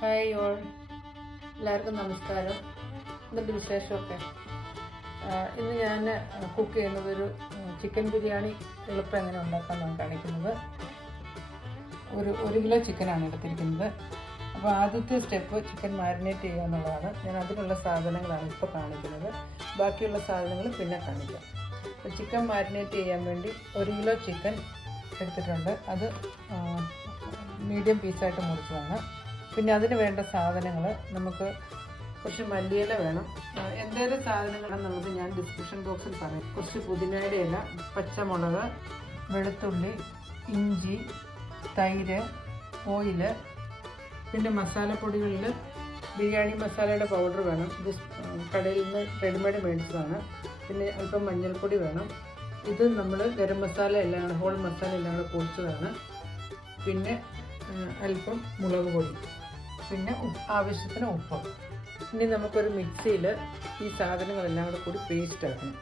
Hi all, എല്ലാവർക്കും നമസ്കാരം. എന്തുണ്ട് വിശേഷമൊക്കെ? ഇന്ന് ഞാൻ കുക്ക് ചെയ്യുന്നതൊരു ചിക്കൻ ബിരിയാണി എളുപ്പം എങ്ങനെ ഉണ്ടാക്കാമെന്നാണ് കാണിക്കുന്നത്. ഒരു കിലോ ചിക്കനാണ് എടുത്തിരിക്കുന്നത്. അപ്പോൾ ആദ്യത്തെ സ്റ്റെപ്പ് ചിക്കൻ മാരിനേറ്റ് ചെയ്യുക എന്നുള്ളതാണ്. ഞാൻ അതിനുള്ള സാധനങ്ങളാണ് ഇപ്പോൾ കാണിക്കുന്നത്. ബാക്കിയുള്ള സാധനങ്ങൾ പിന്നെ കാണിക്കാം. അപ്പോൾ ചിക്കൻ മാരിനേറ്റ് ചെയ്യാൻ വേണ്ടി 1 കിലോ ചിക്കൻ എടുത്തിട്ടുണ്ട്. അത് മീഡിയം പീസായിട്ട് മുറിച്ചതാണ്. പിന്നെ അതിന് വേണ്ട സാധനങ്ങൾ, നമുക്ക് കുറച്ച് മല്ലിയില വേണം. എന്തെങ്കിലും സാധനങ്ങളാണെന്നുള്ളത് ഞാൻ ഡിസ്ക്രിപ്ഷൻ ബോക്സിൽ പറയും. കുറച്ച് പുതിനയുടെ ഇല, പച്ചമുളക്, വെളുത്തുള്ളി, ഇഞ്ചി, തൈര്, ഓയില്. പിന്നെ മസാലപ്പൊടികളിൽ ബിരിയാണി മസാലയുടെ പൗഡർ വേണം. ഇത് കടയിൽ നിന്ന് റെഡിമെയ്ഡ് മേടിച്ചതാണ്. പിന്നെ അല്പം മഞ്ഞൾപ്പൊടി വേണം. ഇത് നമ്മൾ ഗരം മസാല എല്ലാം ഹോൾ മസാല എല്ലാം കൂടെ പൊടിച്ചതാണ്. പിന്നെ അല്പം മുളക് പൊടി, പിന്നെ ആവശ്യത്തിന് ഉപ്പ്. ഇനി നമുക്കൊരു മിക്സിയിൽ ഈ സാധനങ്ങളെല്ലാം കൂടി പേസ്റ്റ് ആക്കണം.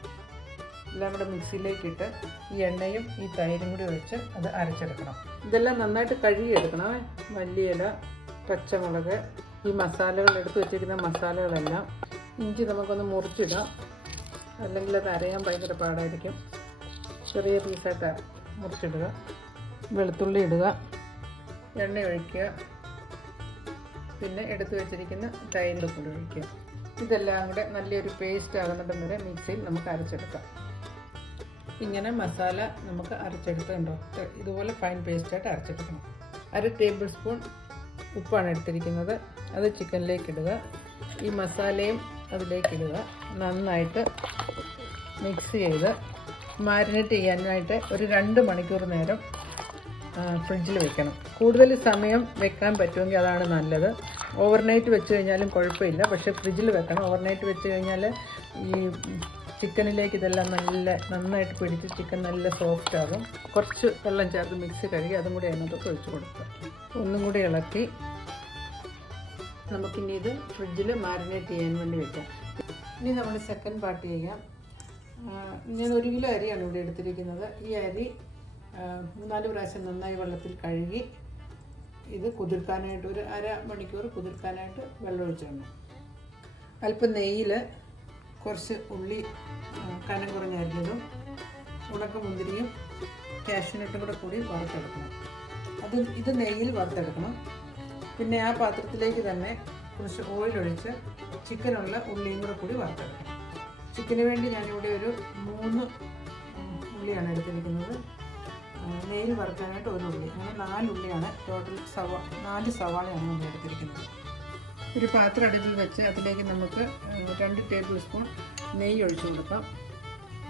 എല്ലാം കൂടെ മിക്സിയിലേക്കിട്ട് ഈ എണ്ണയും ഈ തൈരും കൂടി ഒഴിച്ച് അത് അരച്ചെടുക്കണം. ഇതെല്ലാം നന്നായിട്ട് കഴുകിയെടുക്കണം. മല്ലിയില, പച്ചമുളക്, ഈ മസാലകൾ എടുത്ത് വെച്ചിരിക്കുന്ന മസാലകളെല്ലാം. ഇഞ്ചി നമുക്കൊന്ന് മുറിച്ചിടാം, അല്ലെങ്കിൽ അത് അരയാൻ ഭയങ്കര പാടായിരിക്കും. ചെറിയ പീസായിട്ട് മുറിച്ചിടുക. വെളുത്തുള്ളി ഇടുക, എണ്ണ ഒഴിക്കുക, പിന്നെ എടുത്തു വെച്ചിരിക്കുന്ന തൈരിൻ്റെ കൂടെ ഒഴിക്കുക. ഇതെല്ലാം കൂടെ നല്ലൊരു പേസ്റ്റ് ആകുന്നിടം വരെ മിക്സിയിൽ നമുക്ക് അരച്ചെടുക്കാം. ഇങ്ങനെ മസാല നമുക്ക് അരച്ചെടുത്തുണ്ടോ, ഇതുപോലെ ഫൈൻ പേസ്റ്റായിട്ട് അരച്ചെടുക്കണം. 1 ടേബിൾ സ്പൂൺ ഉപ്പാണ് എടുത്തിരിക്കുന്നത്. അത് ചിക്കനിലേക്ക് ഇടുക. ഈ മസാലയും അതിലേക്കിടുക. നന്നായിട്ട് മിക്സ് ചെയ്ത് മാരിനേറ്റ് ചെയ്യാനായിട്ട് ഒരു 2 മണിക്കൂർ നേരം ഫ്രിഡ്ജിൽ വെക്കണം. കൂടുതൽ സമയം വെക്കാൻ പറ്റുമെങ്കിൽ അതാണ് നല്ലത്. ഓവർനൈറ്റ് വെച്ച് കഴിഞ്ഞാലും കുഴപ്പമില്ല, പക്ഷേ ഫ്രിഡ്ജിൽ വെക്കണം. ഓവർനൈറ്റ് വെച്ച് കഴിഞ്ഞാൽ ഈ ചിക്കനിലേക്ക് ഇതെല്ലാം നന്നായിട്ട് പിടിച്ച് ചിക്കൻ നല്ല സോഫ്റ്റ് ആകും. കുറച്ച് വെള്ളം ചേർത്ത് മിക്സി കഴുകി അതും കൂടി അതിനകത്തൊക്കെ ഒഴിച്ച് കൊടുക്കുക. ഒന്നും കൂടി ഇളക്കി നമുക്കിനി ഇത് ഫ്രിഡ്ജിൽ മാരിനേറ്റ് ചെയ്യാൻ വേണ്ടി വെക്കാം. ഇനി നമ്മൾ സെക്കൻഡ് പാർട്ട് ചെയ്യാം. ഞാൻ 1 കിലോ അരിയാണ് ഇവിടെ എടുത്തിരിക്കുന്നത്. ഈ അരി 3-4 പ്രാവശ്യം നന്നായി വെള്ളത്തിൽ കഴുകി ഇത് കുതിർക്കാനായിട്ട് ഒരു 1/2 മണിക്കൂർ കുതിർക്കാനായിട്ട് വെള്ളം ഒഴിച്ചിടണം. അല്പം നെയ്യിൽ കുറച്ച് ഉള്ളി കനം കുറഞ്ഞ് അരിഞ്ഞതും ഉണക്കമുന്തിരിയും കാഷ്യൂനട്ടും കൂടി വറുത്തെടുക്കണം. ഇത് നെയ്യിൽ വറുത്തെടുക്കണം. പിന്നെ ആ പാത്രത്തിലേക്ക് തന്നെ കുറച്ച് ഓയിലൊഴിച്ച് ചിക്കനുള്ള ഉള്ളിയും കൂടി വറുത്തെടുക്കണം. ചിക്കന് വേണ്ടി ഞാനിവിടെ ഒരു 3 ഉള്ളിയാണ് എടുത്തിരിക്കുന്നത്. നെയ്യിൽ വറുക്കാനായിട്ട് 1 ഉള്ളി, അങ്ങനെ 4 ഉള്ളിയാണ് ടോട്ടൽ. 4 സവാളയാണ് നമ്മൾ എടുത്തിരിക്കുന്നത്. ഒരു പാത്രം അടുപ്പിൽ വെച്ച് അതിലേക്ക് നമുക്ക് 2 ടേബിൾ സ്പൂൺ നെയ്യ് ഒഴിച്ചു കൊടുക്കാം.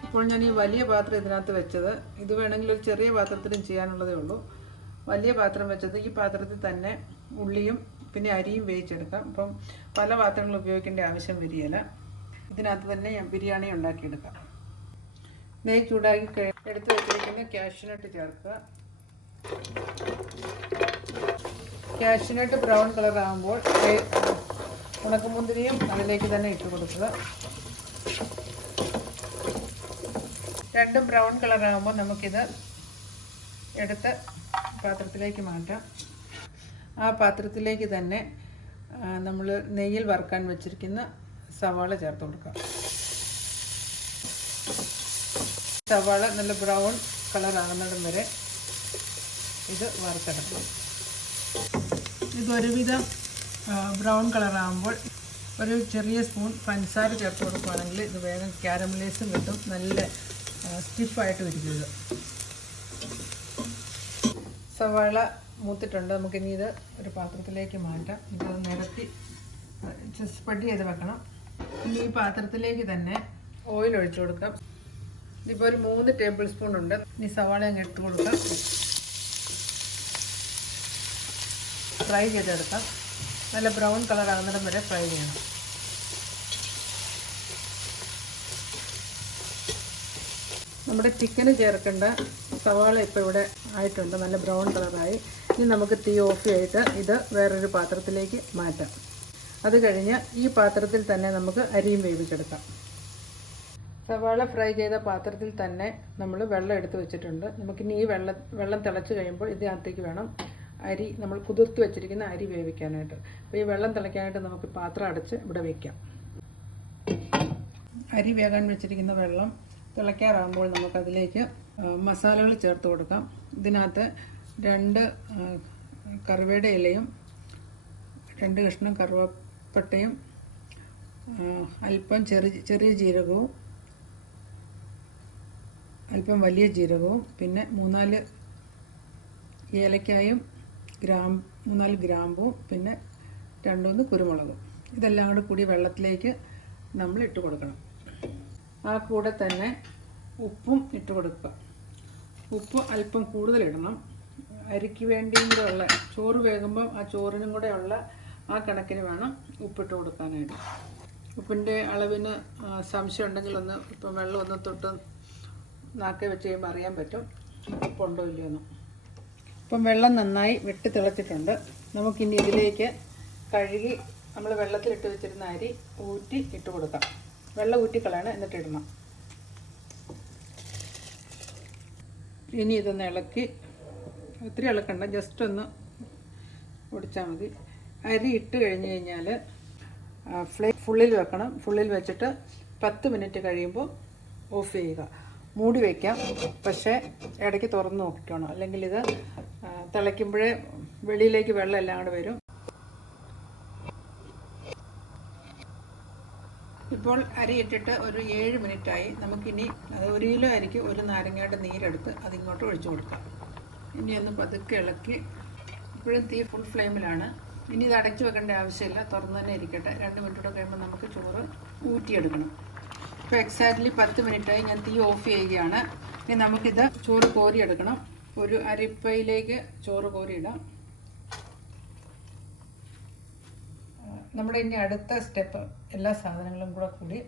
ഇപ്പോൾ ഞാൻ ഈ വലിയ പാത്രം ഇതിനകത്ത് വെച്ചത്, ഇത് വേണമെങ്കിൽ ഒരു ചെറിയ പാത്രത്തിലും ചെയ്യാനുള്ളതേ ഉള്ളൂ. വലിയ പാത്രം വെച്ചത് ഈ പാത്രത്തിൽ തന്നെ ഉള്ളിയും പിന്നെ അരിയും വേവിച്ചെടുക്കാം. അപ്പം പല പാത്രങ്ങൾ ഉപയോഗിക്കേണ്ട ആവശ്യം വരികയില്ല. ഇതിനകത്ത് തന്നെ ഞാൻ ബിരിയാണി ഉണ്ടാക്കിയെടുക്കാം. നെയ്യ് ചൂടാക്കി എടുത്ത് വെച്ചിരിക്കുന്ന കാഷ്യൂനട്ട് ചേർക്കുക. കാഷ്യൂനട്ട് ബ്രൗൺ കളർ ആകുമ്പോൾ ഉണക്കമുന്തിരിയും അതിലേക്ക് തന്നെ ഇട്ട് കൊടുക്കുക. രണ്ടും ബ്രൗൺ കളർ ആകുമ്പോൾ നമുക്കിത് എടുത്ത് പാത്രത്തിലേക്ക് മാറ്റാം. ആ പാത്രത്തിലേക്ക് തന്നെ നമ്മൾ നെയ്യിൽ വറുക്കാൻ വെച്ചിരിക്കുന്ന സവാള ചേർത്ത് കൊടുക്കാം. സവാള നല്ല ബ്രൗൺ കളർ ആകുന്നിടം വരെ ഇത് വറുത്തെടുക്കണം. ഇതൊരുവിധം ബ്രൗൺ കളർ ആകുമ്പോൾ ഒരു ചെറിയ സ്പൂൺ പഞ്ചസാര ചേർത്ത് കൊടുക്കുകയാണെങ്കിൽ ഇത് വേഗം കാരമലൈസും കിട്ടും, നല്ല സ്റ്റിഫായിട്ട് ഇരിക്കും. സവാള മൂത്തിട്ടുണ്ട്. നമുക്കിനി ഇത് ഒരു പാത്രത്തിലേക്ക് മാറ്റാം. ഇത് നിരത്തി സ്പ്രെഡ് ചെയ്ത് വെക്കണം. ഇനി ഈ പാത്രത്തിലേക്ക് തന്നെ ഓയിൽ ഒഴിച്ചു കൊടുക്കാം. ഇതിപ്പോൾ ഒരു 3 ടേബിൾ സ്പൂൺ ഉണ്ട്. ഇനി സവാള അങ്ങ് ഇട്ട് കൊടുക്കാം. ഫ്രൈ ചെയ്തെടുക്കാം. നല്ല ബ്രൗൺ കളർ ആകുന്നിടം വരെ ഫ്രൈ ചെയ്യണം. നമ്മുടെ ചിക്കന് ചേർക്കേണ്ട സവാള ഇപ്പോൾ ഇവിടെ ആയിട്ടുണ്ട്, നല്ല ബ്രൗൺ കളറായി. ഇനി നമുക്ക് തീ ഓഫ് ചെയ്തിട്ട് ഇത് വേറൊരു പാത്രത്തിലേക്ക് മാറ്റാം. അത് കഴിഞ്ഞ് ഈ പാത്രത്തിൽ തന്നെ നമുക്ക് അരിയും വേവിച്ചെടുക്കാം. സവാള ഫ്രൈ ചെയ്ത പാത്രത്തിൽ തന്നെ നമ്മൾ വെള്ളം എടുത്ത് വെച്ചിട്ടുണ്ട്. നമുക്കിനി ഈ വെള്ളം തിളച്ച് കഴിയുമ്പോൾ ഇതിനകത്തേക്ക് വേണം അരി നമ്മൾ കുതിർത്ത് വെച്ചിരിക്കുന്ന അരി വേവിക്കാനായിട്ട്. അപ്പോൾ ഈ വെള്ളം തിളയ്ക്കാനായിട്ട് നമുക്ക് പാത്രം അടച്ച് ഇവിടെ വയ്ക്കാം. അരി വേകാൻ വെച്ചിരിക്കുന്ന വെള്ളം തിളയ്ക്കാറാകുമ്പോൾ നമുക്കതിലേക്ക് മസാലകൾ ചേർത്ത് കൊടുക്കാം. ഇതിനകത്ത് 2 കറിവേപ്പില ഇലയും 2 കഷ്ണം കറുവപ്പട്ടയും അല്പം ചെറിയ ജീരകവും അല്പം വലിയ ജീരകവും പിന്നെ 3-4 ഏലക്കായും 3-4 ഗ്രാമ്പും പിന്നെ 2-3 കുരുമുളകും. ഇതെല്ലാം കൂടി വെള്ളത്തിലേക്ക് നമ്മൾ ഇട്ട് കൊടുക്കണം. ആ കൂടെ തന്നെ ഉപ്പും ഇട്ട് കൊടുക്കുക. ഉപ്പ് അല്പം കൂടുതലിടണം. അരിക്ക് വേണ്ടിയും കൂടെ ഉള്ള ചോറ് വേകുമ്പം ആ ചോറിനും കൂടെ ഉള്ള ആ കണക്കിന് വേണം ഉപ്പിട്ട് കൊടുക്കാനായിട്ട്. ഉപ്പിൻ്റെ അളവിന് സംശയം ഉണ്ടെങ്കിൽ ഇപ്പം വെള്ളം ഒന്ന് തൊട്ട് നാക്കെ വെച്ച് കഴിയുമ്പോൾ അറിയാൻ പറ്റും ഉപ്പുണ്ടോ ഇല്ലയോന്ന്. ഇപ്പം വെള്ളം നന്നായി വെട്ടി തിളച്ചിട്ടുണ്ട്. നമുക്കിനി ഇതിലേക്ക് കഴുകി നമ്മൾ വെള്ളത്തിലിട്ട് വെച്ചിരുന്ന അരി ഊറ്റി ഇട്ട് കൊടുക്കാം. വെള്ളം ഊറ്റിക്കളയണം, എന്നിട്ട് ഇടണം. ഇനി ഇതൊന്ന് ഇളക്കി, ഒത്തിരി ഇളക്കണ്ട, ജസ്റ്റ് ഒന്ന് ഒടിച്ചാൽ മതി. അരി ഇട്ട് കഴിഞ്ഞ് കഴിഞ്ഞാൽ ഫ്ലെയിം ഫുള്ളിൽ വെക്കണം. ഫുള്ളിൽ വെച്ചിട്ട് 10 മിനിറ്റ് കഴിയുമ്പോൾ ഓഫ് ചെയ്യുക. മൂടി വയ്ക്കാം, പക്ഷേ ഇടയ്ക്ക് തുറന്ന് നോക്കിക്കണം, അല്ലെങ്കിൽ ഇത് തിളയ്ക്കുമ്പോഴേ വെളിയിലേക്ക് വെള്ളം എല്ലാം കൂടെ വരും. ഇപ്പോൾ അരി ഇട്ടിട്ട് ഒരു 7 മിനിറ്റായി. നമുക്കിനി അത് 1 കിലോ അരിക്ക് 1 നാരങ്ങയുടെ നീരെടുത്ത് അതിങ്ങോട്ട് ഒഴിച്ചു കൊടുക്കാം. ഇനി ഒന്ന് പതുക്കെ ഇളക്കി, ഇപ്പോഴും തീ ഫുൾ ഫ്ലെയിമിലാണ്. ഇനി ഇത് അടച്ചു വെക്കേണ്ട ആവശ്യമില്ല, തുറന്ന് തന്നെ ഇരിക്കട്ടെ. 2 മിനിറ്റൂടെ കഴിയുമ്പോൾ നമുക്ക് ചോറ് ഊറ്റിയെടുക്കണം. ഇപ്പോൾ എക്സാക്ട്ലി 10 മിനിറ്റായി. ഞാൻ തീ ഓഫ് ചെയ്യുകയാണ്. ഇനി നമുക്കിത് ചോറ് കോരിയെടുക്കണം. ഒരു അരിപ്പയിലേക്ക് ചോറ് കോരിയിടാം. നമ്മുടെ ഇനി അടുത്ത സ്റ്റെപ്പ് എല്ലാ സാധനങ്ങളും കൂടി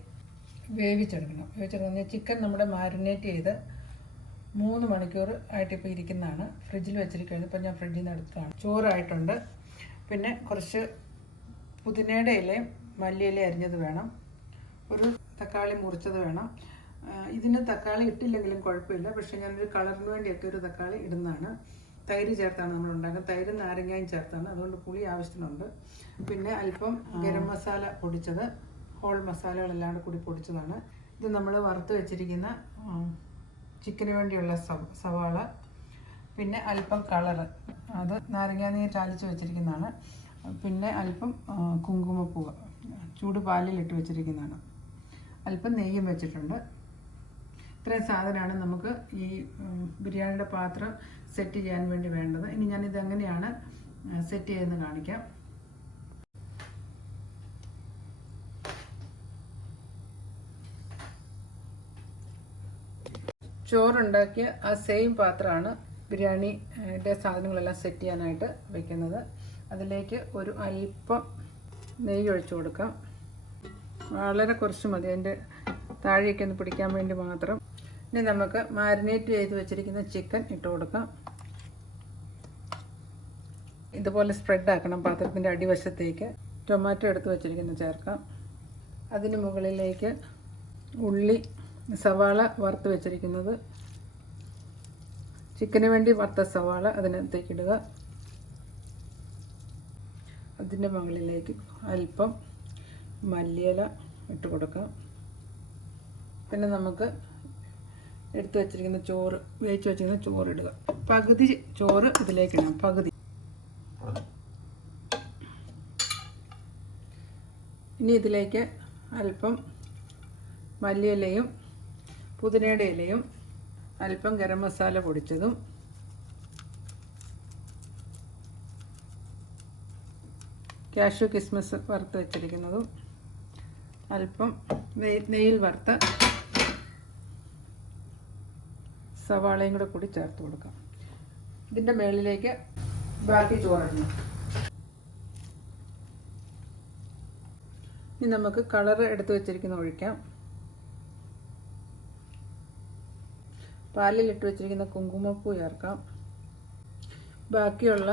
വേവിച്ചെടുക്കണം. ചിക്കൻ നമ്മുടെ മാരിനേറ്റ് ചെയ്ത് 3 മണിക്കൂർ ആയിട്ടിപ്പോൾ ഇരിക്കുന്നതാണ്. ഫ്രിഡ്ജിൽ വെച്ചിരിക്കുന്നത്. ഇപ്പം ഞാൻ ഫ്രിഡ്ജിൽ നിന്ന് എടുത്തതാണ്. ചോറായിട്ടുണ്ട്. പിന്നെ കുറച്ച് പുതിനയുടെ ഇലയും മല്ലിയിലയും അരിഞ്ഞത് വേണം. ഒരു തക്കാളി മുറിച്ചത് വേണം. ഇതിന് തക്കാളി ഇട്ടില്ലെങ്കിലും കുഴപ്പമില്ല, പക്ഷേ ഞാനൊരു കളറിന് വേണ്ടിയൊക്കെ ഒരു തക്കാളി ഇടുന്നതാണ്. തൈര് ചേർത്താണ് നമ്മൾ ഉണ്ടാക്കുന്നത്. തൈരും നാരങ്ങയും ചേർത്താണ്, അതുകൊണ്ട് പുളി ആവശ്യത്തിനുണ്ട്. പിന്നെ അല്പം ഗരം മസാല പൊടിച്ചത്, ഹോൾ മസാലകളെല്ലാം കൂടി പൊടിച്ചതാണ്. ഇത് നമ്മൾ വറുത്ത് വെച്ചിരിക്കുന്ന ചിക്കന് വേണ്ടിയുള്ള സവാള, പിന്നെ അല്പം കളറ്, അത് നാരങ്ങാനീര് ചാലിച്ച് വെച്ചിരിക്കുന്നതാണ്. പിന്നെ അല്പം കുങ്കുമപ്പൂവ് ചൂട് പാലിലിട്ട് വെച്ചിരിക്കുന്നതാണ്. അല്പം നെയ്യും വെച്ചിട്ടുണ്ട്. ഇത്രയും സാധനമാണ് നമുക്ക് ഈ ബിരിയാണിയുടെ പാത്രം സെറ്റ് ചെയ്യാൻ വേണ്ടി വേണ്ടത്. ഇനി ഞാനിത് എങ്ങനെയാണ് സെറ്റ് ചെയ്തെന്ന് കാണിക്കാം. ചോറുണ്ടാക്കിയ ആ സെയിം പാത്രമാണ് ബിരിയാണിയുടെ സാധനങ്ങളെല്ലാം സെറ്റ് ചെയ്യാനായിട്ട് വയ്ക്കുന്നത്. അതിലേക്ക് ഒരു അല്പം നെയ്യ് ഒഴിച്ചു കൊടുക്കാം. വളരെ കുറച്ച് മതി, അതിൻ്റെ താഴേക്ക് ഒന്ന് പിടിക്കാൻ വേണ്ടി മാത്രം. ഇനി നമുക്ക് മാരിനേറ്റ് ചെയ്ത് വെച്ചിരിക്കുന്ന ചിക്കൻ ഇട്ട് കൊടുക്കാം. ഇതുപോലെ സ്പ്രെഡ് ആക്കണം പാത്രത്തിൻ്റെ അടിവശത്തേക്ക്. ടൊമാറ്റോ എടുത്ത് വെച്ചിരിക്കുന്നത് ചേർക്കാം. അതിന് മുകളിലേക്ക് ഉള്ളി, സവാള വറുത്ത് വെച്ചിരിക്കുന്നത്, ചിക്കന് വേണ്ടി വറുത്ത സവാള അതിനകത്തേക്ക് ഇടുക. അതിൻ്റെ മുകളിലേക്ക് അല്പം മല്ലിയില ഇട്ട് കൊടുക്കാം. പിന്നെ നമുക്ക് എടുത്ത് വെച്ചിരിക്കുന്ന ചോറ്, വേവിച്ച് വെച്ചിരിക്കുന്ന ചോറ് ഇടുക. പകുതി ചോറ് ഇതിലേക്ക് ഇടാം, പകുതി. ഇനി ഇതിലേക്ക് അല്പം മല്ലിയിലയും പുതിനയുടെ ഇലയും അല്പം ഗരം മസാല പൊടിച്ചതും കാഷ്യൂ കിസ്മിസ് വറുത്ത് വെച്ചിരിക്കുന്നതും അല്പം നെയ്യിൽ വറുത്ത സവാളയും കൂടി ചേർത്ത് കൊടുക്കാം. ഇതിൻ്റെ മുകളിലേക്ക് ബാക്കി ചോറിടണം. ഇനി നമുക്ക് കളർ എടുത്ത് വെച്ചിരിക്കുന്ന ഒഴിക്കാം. പാലിലിട്ട് വെച്ചിരിക്കുന്ന കുങ്കുമപ്പൂ ചേർക്കാം. ബാക്കിയുള്ള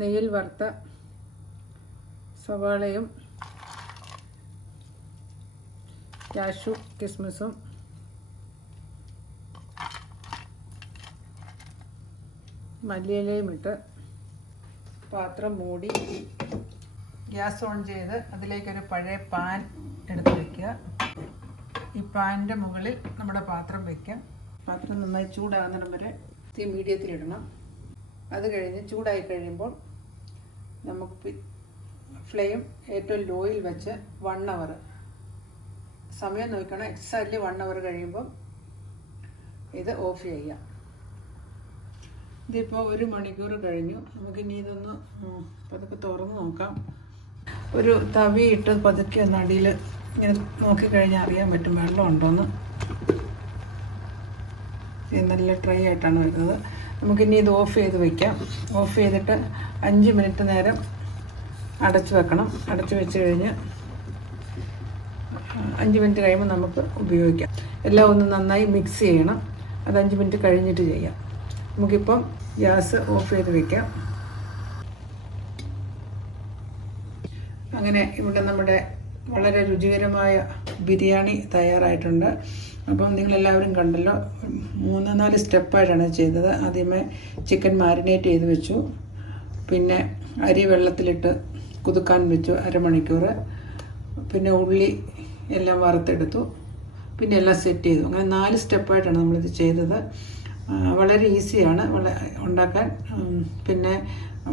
നെയ്യിൽ വറുത്ത സവാളയും കാഷ്യൂ കിസ്മിസും മല്ലിയിലയും ഇട്ട് പാത്രം മൂടി ഗ്യാസ് ഓൺ ചെയ്ത് അതിലേക്കൊരു പഴയ പാൻ എടുത്ത് വയ്ക്കുക. ഈ പാനിൻ്റെ മുകളിൽ നമ്മുടെ പാത്രം വയ്ക്കാം. പാത്രം നന്നായി ചൂടാകുന്നിടം വരെ തീ മീഡിയത്തിലിടണം. അത് കഴിഞ്ഞ് ചൂടായി കഴിയുമ്പോൾ നമുക്ക് ഫ്ലെയിം ഏറ്റവും ലോയിൽ വെച്ച് 1 അവർ സമയം നോക്കണം. എക്സാക്ട്ലി 1 അവർ കഴിയുമ്പോൾ ഇത് ഓഫ് ചെയ്യാം. ഇതിപ്പോൾ 1 മണിക്കൂർ കഴിഞ്ഞു. നമുക്കിനി ഇതൊന്ന് പതുക്കെ തുറന്ന് നോക്കാം. ഒരു തവി ഇട്ട് പതുക്കെ ഒന്ന് അടിയിൽ ഇങ്ങനെ നോക്കിക്കഴിഞ്ഞാൽ അറിയാൻ പറ്റും വെള്ളം ഉണ്ടോയെന്ന്. ഇത് നല്ല ഡ്രൈ ആയിട്ടാണ് വരുന്നത്. നമുക്കിനി ഇത് ഓഫ് ചെയ്ത് വയ്ക്കാം. ഓഫ് ചെയ്തിട്ട് 5 മിനിറ്റ് നേരം അടച്ച് വെക്കണം. അടച്ച് വെച്ച് കഴിഞ്ഞ് 5 മിനിറ്റ് കഴിയുമ്പോൾ നമുക്ക് ഉപയോഗിക്കാം. എല്ലാം ഒന്ന് നന്നായി മിക്സ് ചെയ്യണം. അത് 5 മിനിറ്റ് കഴിഞ്ഞിട്ട് ചെയ്യാം. നമുക്കിപ്പം ഗ്യാസ് ഓഫ് ചെയ്ത് വയ്ക്കാം. അങ്ങനെ ഇവിടെ നമ്മുടെ വളരെ രുചികരമായ ബിരിയാണി തയ്യാറായിട്ടുണ്ട്. അപ്പം നിങ്ങളെല്ലാവരും കണ്ടല്ലോ, 3-4 സ്റ്റെപ്പായിട്ടാണ് ചെയ്തത്. ആദ്യമേ ചിക്കൻ മാരിനേറ്റ് ചെയ്ത് വെച്ചു. പിന്നെ അരി വെള്ളത്തിലിട്ട് കുതുക്കാൻ വെച്ചു 1/2 മണിക്കൂർ. പിന്നെ ഉള്ളി എല്ലാം വറുത്തെടുത്തു. പിന്നെ എല്ലാം സെറ്റ് ചെയ്തു. അങ്ങനെ 4 സ്റ്റെപ്പായിട്ടാണ് നമ്മളിത് ചെയ്തത്. വളരെ ഈസിയാണ് ഉണ്ടാക്കാൻ. പിന്നെ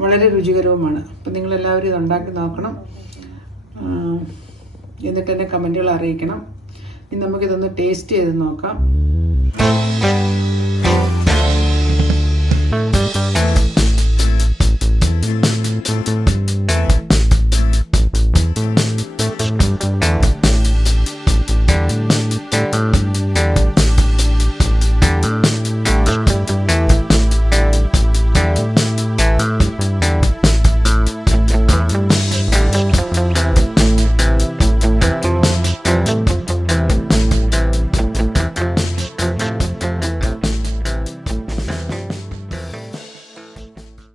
വളരെ രുചികരവുമാണ്. അപ്പം നിങ്ങളെല്ലാവരും ഇത് ഉണ്ടാക്കി നോക്കണം. എന്നിട്ട് എന്നെ കമൻറ്റുകൾ അറിയിക്കണം. ഇനി നമുക്കിതൊന്ന് ടേസ്റ്റ് ചെയ്ത് നോക്കാം.